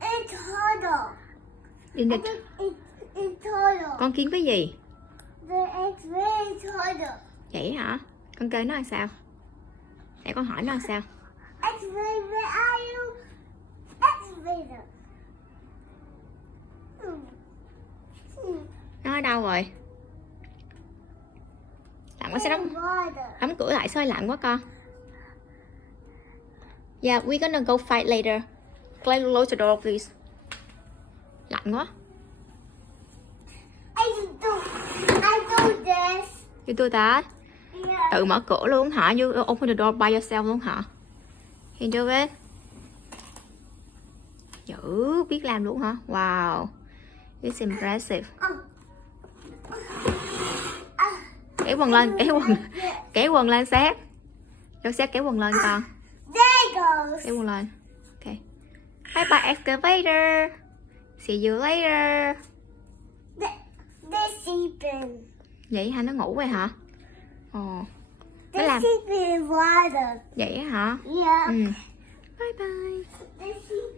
It's harder. In the... It's harder. Con kiến cái gì? The excavator is harder. Vậy hả? Con kêu nó làm sao? Để con hỏi nó làm sao? Excavator, where are you? Excavator. Nó ở đâu rồi? Lạnh quá, sẽ đóng cửa lại sao lạnh quá con. Yeah, we're gonna go fight later. Close the door, please. Lạnh quá. I do this. You do that? Yeah. Tự mở cửa luôn hả? You open the door by yourself luôn hả? You do it? Dữ, biết làm luôn hả? Wow, it's impressive. Kéo quần lên, kéo quần lên Seth. Cho Seth kéo quần lên con. There it goes. Kéo quần lên. Ok. Bye bye excavator. See you later. They're sleeping. Vậy hả? Nó ngủ vậy hả? Ồ. Nó They're làm sleeping in water. vậy hả? Yeah. Ừ. Bye bye. They're sleeping.